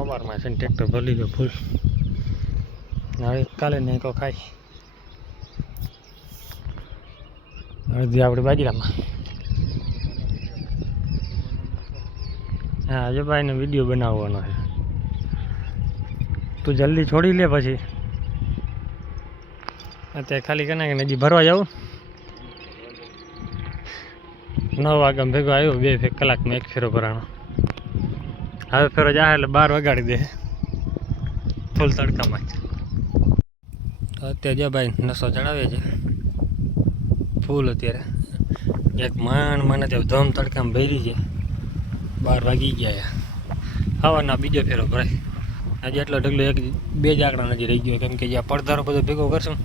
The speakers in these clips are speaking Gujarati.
સવારમાં છે ને ટ્રેક્ટર ભરી ગયો ફૂલ. હવે કાલે નહીં કો ખાય અડધી આપણે બાજરામાં. હા અજયભાઈને વિડીયો બનાવવાનો છે. તું જલ્દી છોડી લે પછી. અત્યારે ખાલી કે ના નજી ભરવા જાઉં 9 વાગ્યા ભેગો આવ્યો 2 કલાકમાં 1 ફેરો ભરાણો. હવે ફેરો જાય એટલે 12 વગાડી દે ફૂલ તડકામાં જ. અત્યારે જ્યાં ભાઈ નસો ચડાવે છે ફૂલ. અત્યારે એક માંડ ત્યાં ધમ તડકામાં ભરી છે. 12 વાગી ગયા. હવાના બીજો ફેરો ભરાય. આજે એટલો ઢગલો 2 જ આંકડા નજીક રહી ગયો. કેમ કે જ્યાં પડધારો બધો ભેગો કરશું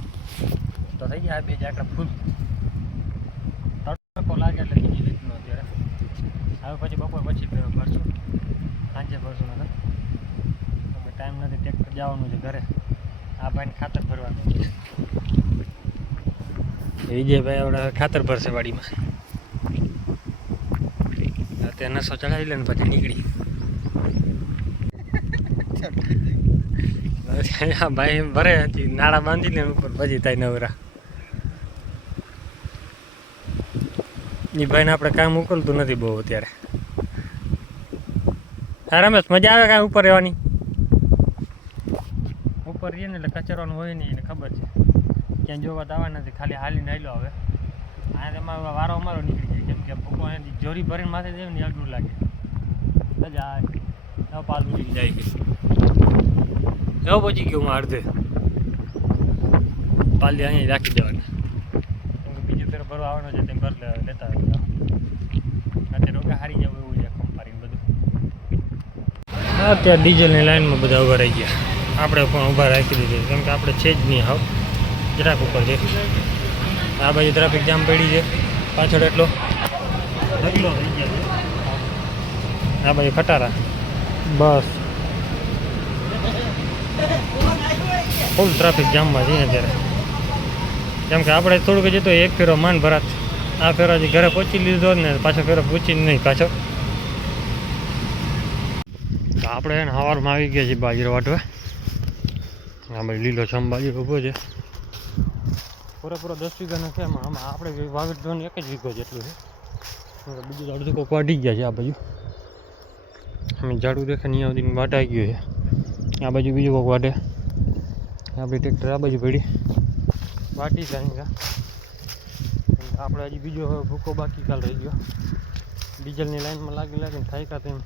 તો થઈ ગયા 2 જ આંકડા ફૂલ. તડકો લાગે એટલે બીજી રીતનો અત્યારે. હવે પછી બપોર પછી ફેરો ભરશું, સાંજે ભરશું. નકર ટાઈમ નથી, ટ્રેક્ટર જવાનું છે ઘરે. આ ભાઈને ખાતર ભરવાનું છે. વિજયભાઈ આપણે ખાતર ભરશે વાડીમાં. અત્યારે નસો ચડાવી લે ને પછી નીકળી. ભાઈ ભરે નાળા બાંધી લે ઉપર પછી થાય નવરા. એ ભાઈને આપણે કામ ઉકલતું નથી બહુ અત્યારે. હા રમેશ, મજા આવે કાંઈ ઉપર રહેવાની? ઉપર રહીએ ને એટલે કચરવાનું હોય નહીં, એને ખબર છે. ક્યાં જોવા આવવા નથી, ખાલી હાલીને આવેલો. હવે આ એમાં વારો અમારો નીકળી જાય. કેમ કે ભૂકો જોરી ભરીને માથે જાય ને અઘરું લાગે. મજા આવે. પાલ ઉડી જાય ગઈ. એવો પહોંચી ગયો હું અડધે. પાલી અહીંયા રાખી દેવાના. કેમ કે બીજું ફેર ભરવા આવવાનો છે તેમ ભર લેતા હોય. અત્યારે રોગા હારી જવું એવું છે કંપારીને બધું. અત્યારે ડીઝલની લાઈનમાં બધા ઊભા રહી ગયા. આપણે પણ ઊભા રાખી દીધી કેમ કે આપણે છે જ નહીં. હાવ જરાક ઉપર છે. આ બાજુ ટ્રાફિક જામ પડી છે પાછળ એટલો થઈ ગયા છે. આ બાજુ ખટારા બસ ફૂલ ટ્રાફિક જામમાં છે અત્યારે. કેમ કે આપણે થોડુંક જતો 1 ફેરો માંડ ભરાત. આ ફેરો હજી ઘરે પહોંચી લીધો ને પાછો ફેરો પૂછીને નહીં પાછો. તો આપણે એને સવારમાં આવી ગયા છીએ બાજરો વાટવા. આ ભાઈ લીલો છમ બાજુ ઊભો છે. પૂરેપૂરો 10 વીઘાનો છે. આમાં આપણે વાવેત જોવાનું 1 જ વીઘો જેટલું છે. બીજું અડધું કોઈક વાટી ગયા છે. આ બાજુ અમે ઝાડું દેખે અહીંયા સુધી વાટાઈ ગયું છે. આ બાજુ બીજું કોઈક વાટે. આપણી ટ્રેક્ટર આ બાજુ પડી વાટી જાય. આપણે હજી બીજો ભૂકો બાકી કાલ રહી ગયો. ડીઝલની લાઈનમાં લાગીને થાયકા તેમ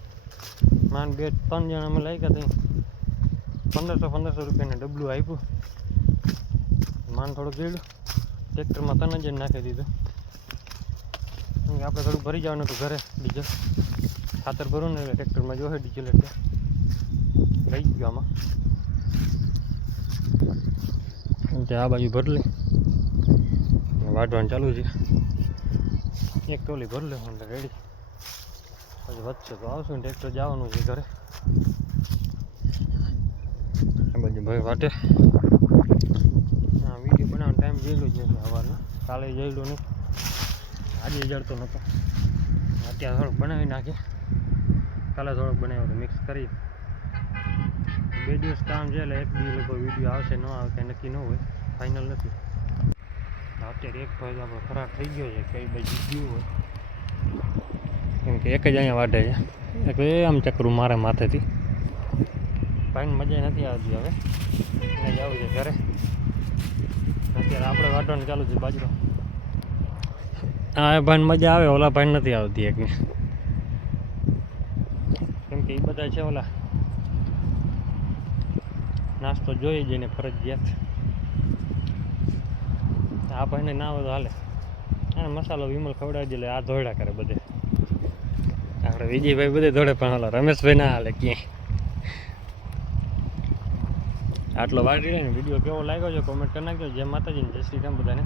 માંડ 2-3 જણા અમે લાગ્યા તેમ 1500 રૂપિયાને ડબલું આપ્યું. માન થોડુંક ગયેલું ટ્રેક્ટરમાં 3 જણ નાખી દીધું. કેમ કે આપણે થોડુંક ભરી જવાનું હતું ઘરે. ડીઝલ ખાતર ભરવું ને એટલે ટ્રેક્ટરમાં જોશે ડીઝલ એટલે રહી ગયું આમાં. આ બાજુ ભરલી વાઢવાનું ચાલુ છે. 1 ટોલી ભર લે એટલે રેડી. પછી વધશે તો આવશું ને ટ્રેક્ટર જવાનું છે ઘરે. આ બાજુ ભાઈ વાટે. હા વિડીયો બનાવવાનો ટાઈમ જોયેલો જ નથી સવારનો. કાલે જોયેલો નહીં, આજે જડતો નહોતો. અત્યારે થોડોક બનાવી નાખીએ. કાલે થોડોક બનાવ્યો તો મિક્સ કરી. 2 દિવસ કામ છે એટલે 1 દિવસ લોકો વિડીયો આવશે ન આવે કંઈ નક્કી ન હોય, ફાઇનલ નથી. અત્યારે એક ભાઈ આપણો ખરાબ થઈ ગયો છે. કઈ બાજુ ગયું હોય કેમ કે એક જ અહીંયા વાઢે છે. એટલે આમ ચક્રું મારે માથેથી. ભાઈને મજા નથી આવતી. હવે એને જવું છે ઘરે. અત્યારે આપણે વાઢવાનું ચાલુ છે બાજરો. હા એ ભાઈને મજા આવે, ઓલા ભાઈને નથી આવતી એકને. કેમ કે એ બધા છે ઓલા નાસ્તો જોઈ જઈને ફરજિયાત. આ ભાઈને ના હોય તો હાલે. અને મસાલો વિમલ ખવડાવી દે એટલે આ ધોળા કરે બધે. આપણે વિજયભાઈ બધે ધોળે પણ હાલો રમેશભાઈ ના હાલે ક્યાંય. આટલો વાટી લે ને. વિડીયો કેવો લાગ્યો છે કોમેન્ટ કરી નાખજો. જય માતાજી, જય શ્રી રામ બધાને.